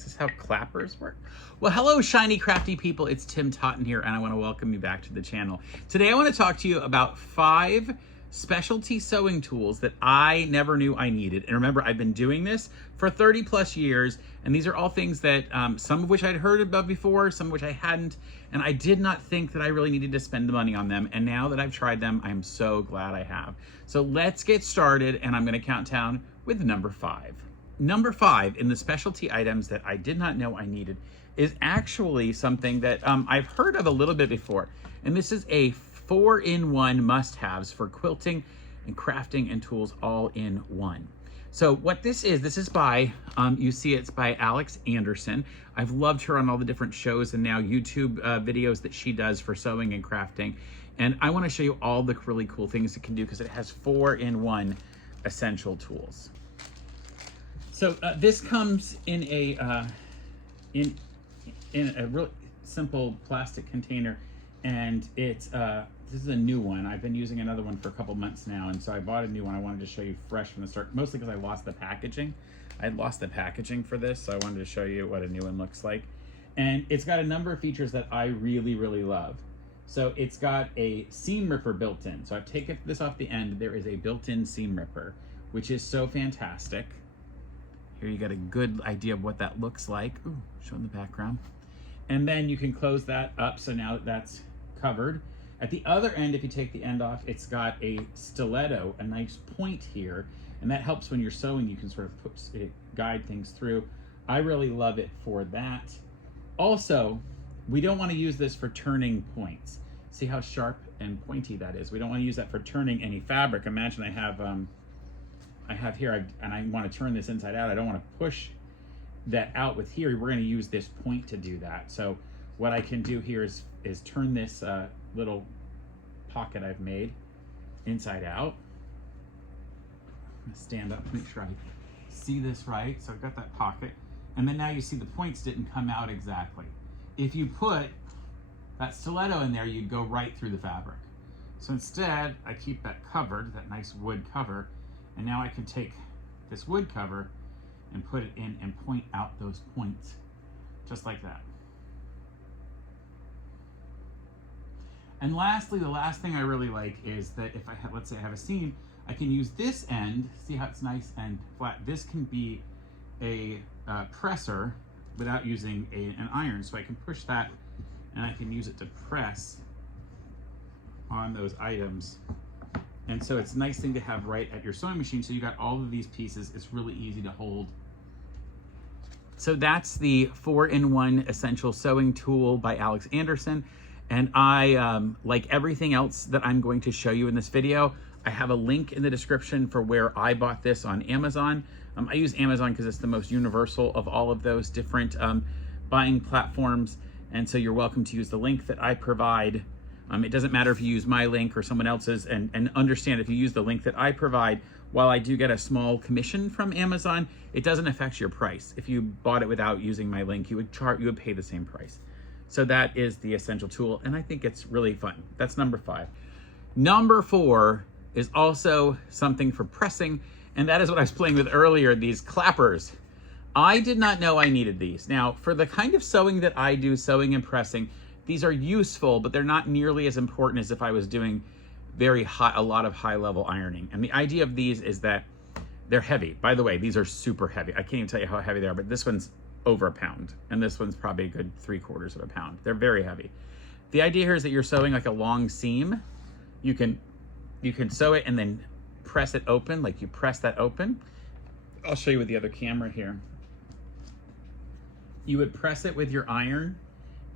Is this how clappers work? Well, hello, Shiny Crafty People. It's Tim Totten here, and I want to welcome you back to the channel. Today, I want to talk to you about 5 specialty sewing tools that I never knew I needed. And remember, I've been doing this for 30 plus years, and these are all things that some of which I'd heard about before, some of which I hadn't, and I did not think that I really needed to spend the money on them. And now that I've tried them, I'm so glad I have. So let's get started, and I'm going to count down with number 5. Number 5 in the specialty items that I did not know I needed is actually something that I've heard of a little bit before. And this is a 4-in-1 must-haves for quilting and crafting and tools all in one. So what this is by, you see it's by Alex Anderson. I've loved her on all the different shows and now YouTube videos that she does for sewing and crafting. And I want to show you all the really cool things it can do because it has 4-in-1 essential tools. So this comes in a really simple plastic container, and it's this is a new one. I've been using another one for a couple months now, and so I bought a new one. I wanted to show you fresh from the start, mostly because I lost the packaging. I had lost the packaging for this, so I wanted to show you what a new one looks like. And it's got a number of features that I really, really love. So it's got a seam ripper built in. So I've taken this off the end. There is a built-in seam ripper, which is so fantastic. Here you got a good idea of what that looks like. Ooh, showing the background. And then you can close that up, so now that's covered. At the other end, if you take the end off, it's got a stiletto, a nice point here, and that helps when you're sewing. You can sort of guide things through. I really love it for that. Also, we don't want to use this for turning points. See how sharp and pointy that is? We don't want to use that for turning any fabric. Imagine I have here, and I want to turn this inside out. I don't want to push that out with here. We're going to use this point to do that. So what I can do here is turn this little pocket I've made inside out. I'm going to stand up, make sure I see this right. So I've got that pocket. And then now you see the points didn't come out exactly. If you put that stiletto in there, you'd go right through the fabric. So instead, I keep that covered, that nice wood cover. And now I can take this wood cover and put it in and point out those points, just like that. And lastly, the last thing I really like is that if I have, let's say I have a seam, I can use this end, see how it's nice and flat. This can be a presser without using an iron. So I can push that and I can use it to press on those items. And so it's a nice thing to have right at your sewing machine. So you got all of these pieces. It's really easy to hold. So that's the 4-in-1 essential sewing tool by Alex Anderson. And I, like everything else that I'm going to show you in this video, I have a link in the description for where I bought this on Amazon. I use Amazon because it's the most universal of all of those different buying platforms. And so you're welcome to use the link that I provide. It doesn't matter if you use my link or someone else's, and understand if you use the link that I provide, while I do get a small commission from Amazon, it doesn't affect your price. If you bought it without using my link, you would pay the same price. So that is the essential tool, and I think it's really fun. That's number 5. Number 4 is also something for pressing, and that is what I was playing with earlier, these clappers. I did not know I needed these. Now, for the kind of sewing that I do, sewing and pressing, these are useful, but they're not nearly as important as if I was doing a lot of high-level ironing. And the idea of these is that they're heavy. By the way, these are super heavy. I can't even tell you how heavy they are, but this one's over a pound, and this one's probably a good 3/4 of a pound. They're very heavy. The idea here is that you're sewing like a long seam. You can sew it and then press it open, like you press that open. I'll show you with the other camera here. You would press it with your iron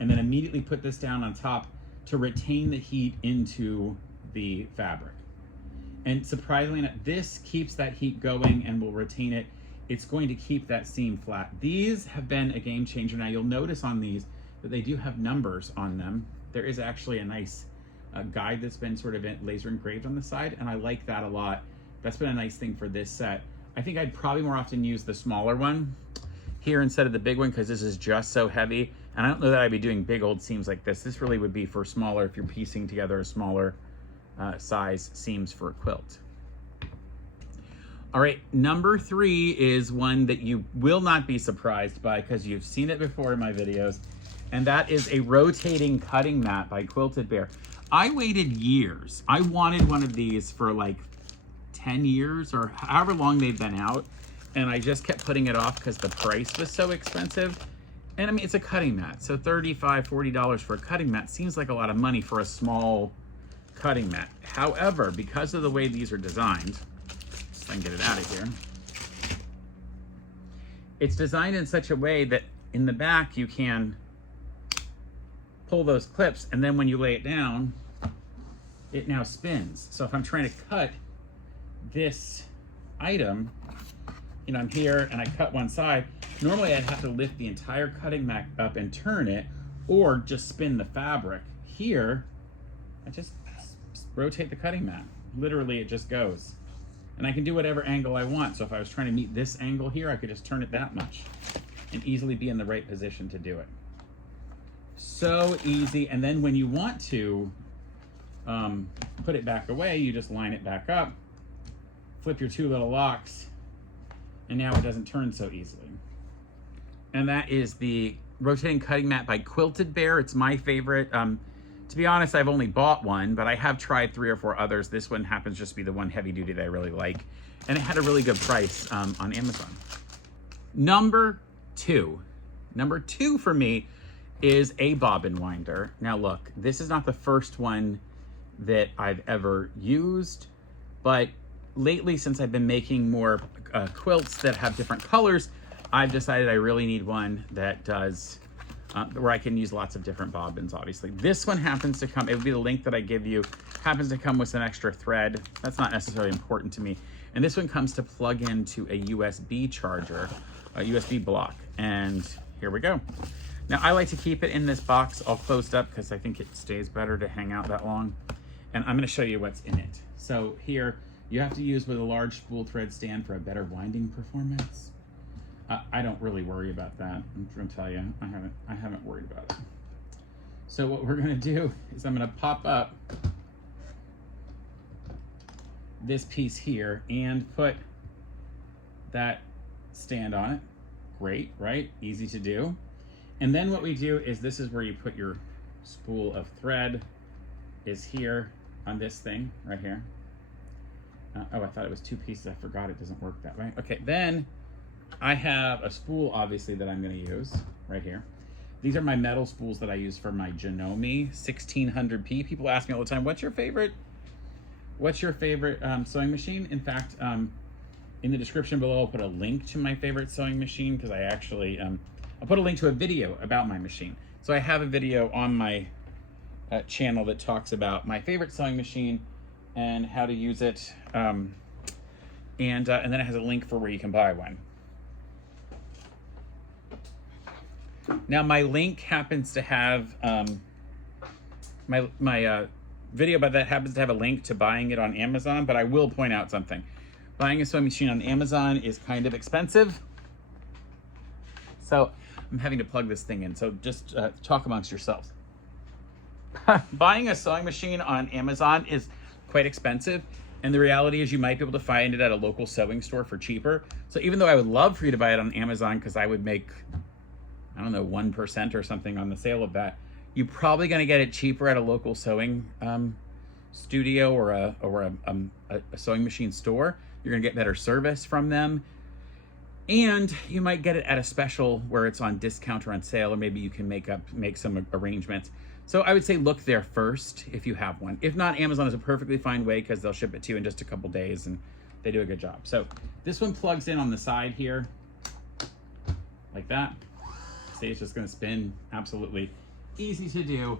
and then immediately put this down on top to retain the heat into the fabric. And surprisingly enough, this keeps that heat going and will retain it. It's going to keep that seam flat. These have been a game changer. Now you'll notice on these that they do have numbers on them. There is actually a nice guide that's been sort of laser engraved on the side, and I like that a lot. That's been a nice thing for this set. I think I'd probably more often use the smaller one here instead of the big one because this is just so heavy. And I don't know that I'd be doing big old seams like this. This really would be for smaller, if you're piecing together a smaller size seams for a quilt. All right, number 3 is one that you will not be surprised by because you've seen it before in my videos, and that is a rotating cutting mat by Quilted Bear. I waited years. I wanted one of these for like 10 years or however long they've been out, and I just kept putting it off because the price was so expensive. And I mean, it's a cutting mat, so $35, $40 for a cutting mat seems like a lot of money for a small cutting mat. However, because of the way these are designed, so I can get it out of here, it's designed in such a way that in the back you can pull those clips, and then when you lay it down, it now spins. So if I'm trying to cut this item, you know, I'm here and I cut one side, normally I'd have to lift the entire cutting mat up and turn it, or just spin the fabric. Here, I just rotate the cutting mat. Literally, it just goes. And I can do whatever angle I want. So if I was trying to meet this angle here, I could just turn it that much and easily be in the right position to do it. So easy. And then when you want to put it back away, you just line it back up, flip your 2 little locks, and now it doesn't turn so easily. And that is the rotating cutting mat by Quilted Bear. It's my favorite. To be honest, I've only bought one, but I have tried 3 or 4 others. This one happens just to be the one heavy duty that I really like. And it had a really good price on Amazon. Number 2. Number 2 for me is a bobbin winder. Now look, this is not the first one that I've ever used, but lately, since I've been making more quilts that have different colors, I've decided I really need one that does, where I can use lots of different bobbins, obviously. This one happens to come, it would be the link that I give you, happens to come with some extra thread. That's not necessarily important to me. And this one comes to plug into a USB charger, a USB block. And here we go. Now I like to keep it in this box all closed up because I think it stays better to hang out that long. And I'm gonna show you what's in it. So here, you have to use with a large spool thread stand for a better winding performance. I don't really worry about that. I'm gonna tell you, I haven't worried about it. So what we're gonna do is I'm gonna pop up this piece here and put that stand on it. Great, right? Easy to do. And then what we do is this is where you put your spool of thread, is here on this thing right here. Oh, I thought it was 2 pieces. I forgot it doesn't work that way. Okay, then I have a spool, obviously, that I'm going to use right here. These are my metal spools that I use for my Janome 1600P. People ask me all the time, what's your favorite sewing machine? In fact, in the description below, I'll put a link to my favorite sewing machine because I actually, I'll put a link to a video about my machine. So I have a video on my channel that talks about my favorite sewing machine and how to use it. And then it has a link for where you can buy one. Now my link happens to have, my video about that happens to have a link to buying it on Amazon, but I will point out something. Buying a sewing machine on Amazon is kind of expensive. So I'm having to plug this thing in, so just talk amongst yourselves. Buying a sewing machine on Amazon is quite expensive, and the reality is you might be able to find it at a local sewing store for cheaper. So even though I would love for you to buy it on Amazon because I would make, I don't know, 1% or something on the sale of that, you're probably going to get it cheaper at a local sewing studio or a sewing machine store. You're going to get better service from them. And you might get it at a special where it's on discount or on sale, or maybe you can make some arrangements. So I would say look there first if you have one. If not, Amazon is a perfectly fine way because they'll ship it to you in just a couple days and they do a good job. So this one plugs in on the side here, like that. See, it's just gonna spin, absolutely easy to do.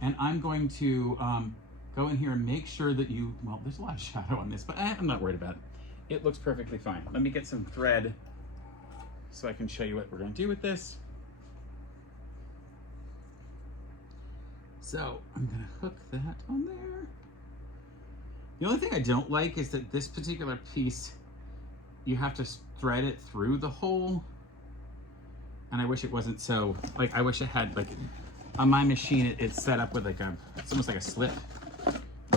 And I'm going to go in here and make sure that well, there's a lot of shadow on this, but I'm not worried about it. It looks perfectly fine. Let me get some thread so I can show you what we're gonna do with this. So I'm gonna hook that on there. The only thing I don't like is that this particular piece, you have to thread it through the hole. And I wish it wasn't so, like, I wish it had, like, on my machine, it's set up with like it's almost like a slip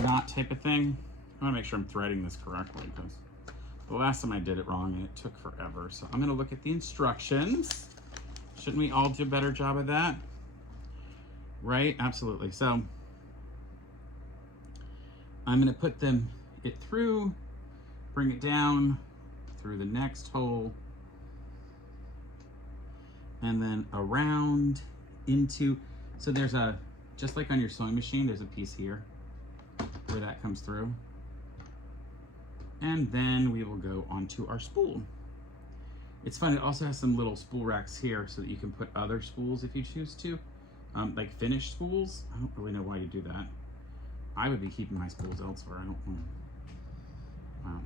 knot type of thing. I wanna make sure I'm threading this correctly because The last time I did it wrong and it took forever. So I'm gonna look at the instructions. Shouldn't we all do a better job of that? Right, absolutely. So I'm gonna put it through, bring it down through the next hole, and then around into, so there's a, just like on your sewing machine, there's a piece here where that comes through. And then we will go onto our spool. It's fun, it also has some little spool racks here so that you can put other spools if you choose to. Like finished spools. I don't really know why you do that. I would be keeping my spools elsewhere. I don't know.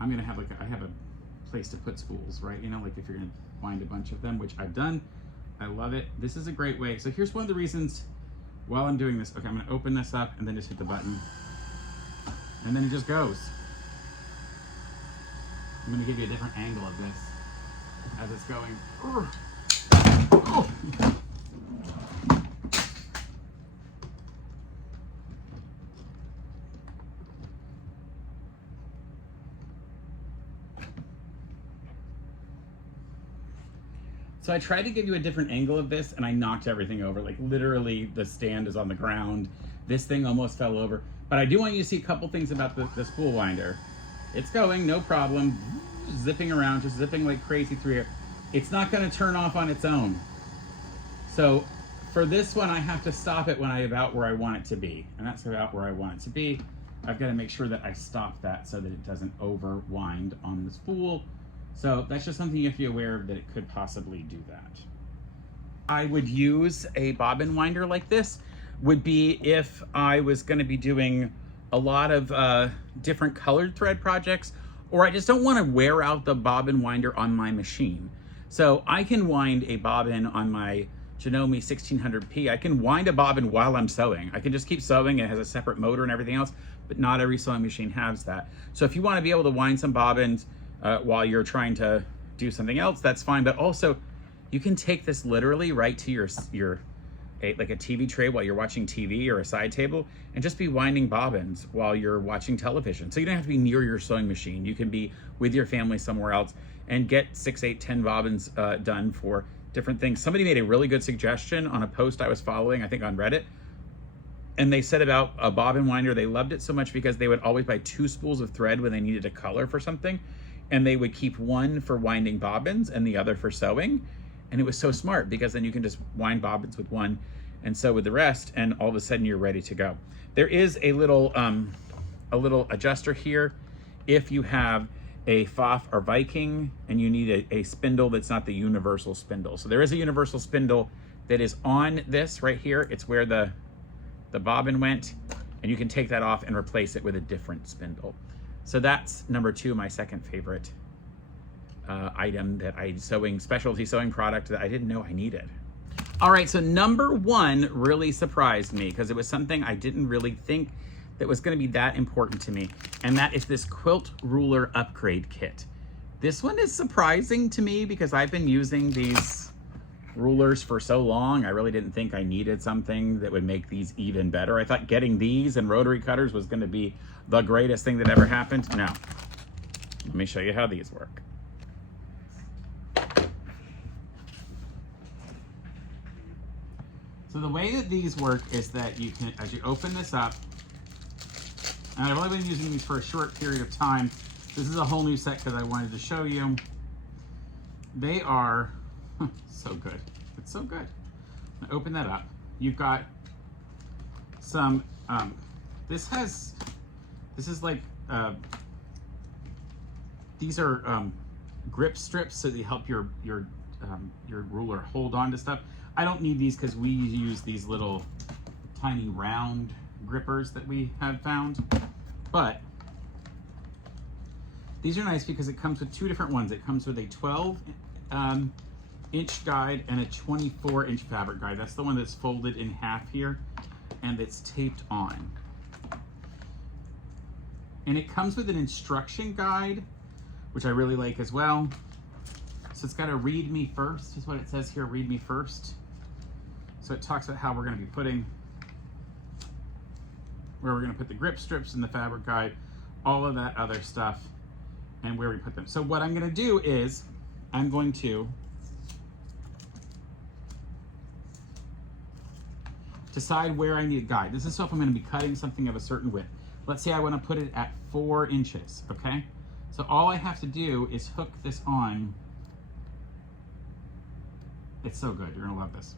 I'm gonna have I have a place to put spools, right? You know, like if you're gonna find a bunch of them, which I've done. I love it. This is a great way. So here's one of the reasons while I'm doing this. Okay, I'm gonna open this up and then just hit the button. And then it just goes. I'm gonna give you a different angle of this as it's going. Oh. So I tried to give you a different angle of this and I knocked everything over. Like literally the stand is on the ground. This thing almost fell over. But I do want you to see a couple things about the spool winder. It's going, no problem. Zipping around, just zipping like crazy through here. It's not gonna turn off on its own. So for this one, I have to stop it when about where I want it to be. And that's about where I want it to be. I've gotta make sure that I stop that so that it doesn't overwind on the spool. So that's just something you have to be aware of, that it could possibly do that. I would use a bobbin winder like this would be if I was gonna be doing a lot of different colored thread projects, or I just don't wanna wear out the bobbin winder on my machine. So I can wind a bobbin on my Janome 1600P. I can wind a bobbin while I'm sewing. I can just keep sewing, it has a separate motor and everything else, but not every sewing machine has that. So if you wanna be able to wind some bobbins while you're trying to do something else, that's fine. But also, you can take this literally right to like a TV tray while you're watching TV, or a side table, and just be winding bobbins while you're watching television. So you don't have to be near your sewing machine. You can be with your family somewhere else and get 6, 8, 10 bobbins done for different things. Somebody made a really good suggestion on a post I was following, I think on Reddit, and they said about a bobbin winder, they loved it so much because they would always buy 2 spools of thread when they needed a color for something, and they would keep one for winding bobbins and the other for sewing. And it was so smart because then you can just wind bobbins with one and sew with the rest, and all of a sudden you're ready to go. There is a little adjuster here if you have a Pfaff or Viking and you need a spindle that's not the universal spindle. So there is a universal spindle that is on this right here. It's where the bobbin went, and you can take that off and replace it with a different spindle. So that's number 2, my second favorite item that specialty sewing product that I didn't know I needed. All right, so number 1 really surprised me because it was something I didn't really think that was gonna be that important to me, and that is this quilt ruler upgrade kit. This one is surprising to me because I've been using these rulers for so long. I really didn't think I needed something that would make these even better. I thought getting these and rotary cutters was gonna be the greatest thing that ever happened. No. Let me show you how these work. So the way that these work is that you can, as you open this up, and I've only been using these for a short period of time. This is a whole new set because I wanted to show you. They are so good. It's so good. Now open that up. You've got some, this is like, these are grip strips so they help your ruler hold on to stuff. I don't need these because we use these little tiny round grippers that we have found, but these are nice because it comes with 2 different ones. It comes with a 12-inch guide and a 24-inch fabric guide. That's the one that's folded in half here and it's taped on. And it comes with an instruction guide, which I really like as well. So it's got a read me first, is what it says here, read me first. So it talks about how we're gonna be putting, where we're gonna put the grip strips in the fabric guide, all of that other stuff and where we put them. So what I'm gonna do is I'm going to decide where I need a guide. This is so if I'm gonna be cutting something of a certain width. Let's say I wanna put it at 4 inches, okay? So all I have to do is hook this on. It's so good, you're gonna love this.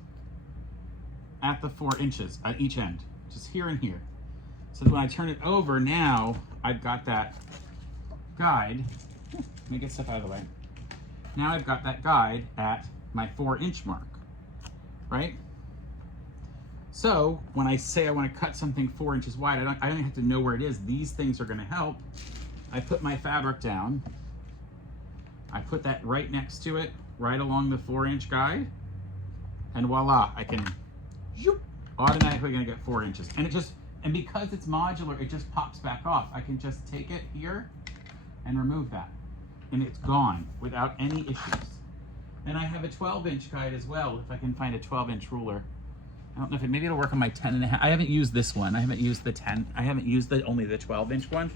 At the 4 inches at each end, just here and here. So when I turn it over, now I've got that guide. Let me get stuff out of the way. Now I've got that guide at my 4-inch mark, right? So when I say I want to cut something 4 inches wide, I don't have to know where it is. These things are going to help. I put my fabric down. I put that right next to it, right along the 4-inch guide, and voila, I can automatically going to get 4 inches. And because it's modular, it just pops back off. I can just take it here and remove that, and it's gone without any issues. And I have a 12-inch guide as well, if I can find a 12-inch ruler. I don't know if maybe it'll work on my 10.5. I haven't used this one. I haven't used the 10. I haven't used only the 12-inch one.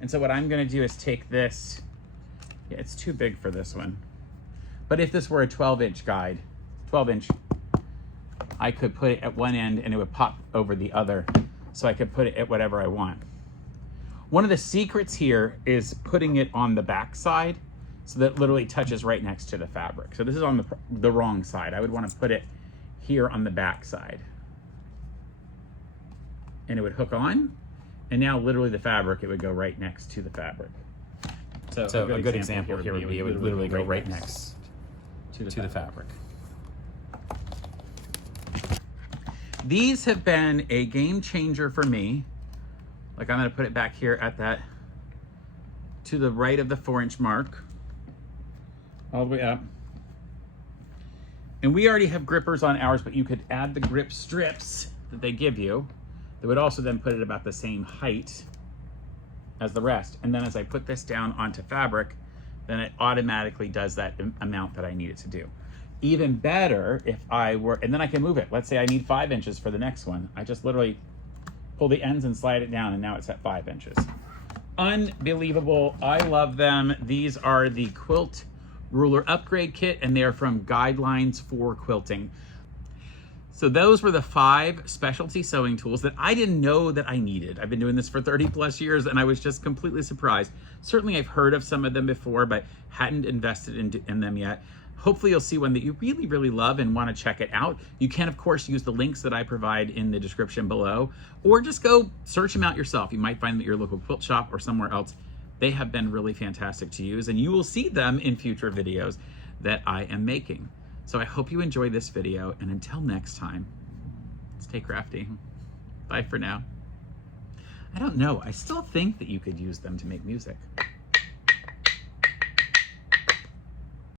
And so what I'm gonna do is take this. Yeah, it's too big for this one. But if this were a 12-inch guide, 12-inch, I could put it at one end and it would pop over the other. So I could put it at whatever I want. One of the secrets here is putting it on the back side so that it literally touches right next to the fabric. So this is on the wrong side. I would want to put it here on the back side. And it would hook on, and now literally the fabric, it would go right next to the fabric. So a good example here would be it would literally go right next to the fabric. These have been a game changer for me. Like I'm gonna put it back here at that, to the right of the 4-inch mark, all the way up. And we already have grippers on ours, but you could add the grip strips that they give you. That would also then put it about the same height as the rest. And then as I put this down onto fabric, then it automatically does that amount that I need it to do. Even better if I were, and then I can move it. Let's say I need 5 inches for the next one. I just literally pull the ends and slide it down, and now it's at 5 inches. Unbelievable, I love them. These are the Quilt Ruler Upgrade Kit, and they're from Guidelines for Quilting. So those were the 5 specialty sewing tools that I didn't know that I needed. I've been doing this for 30 plus years, and I was just completely surprised. Certainly I've heard of some of them before, but hadn't invested in them yet. Hopefully you'll see one that you really, really love and want to check it out. You can, of course, use the links that I provide in the description below, or just go search them out yourself. You might find them at your local quilt shop or somewhere else. They have been really fantastic to use, and you will see them in future videos that I am making. So I hope you enjoyed this video, and until next time, stay crafty. Bye for now. I don't know, I still think that you could use them to make music.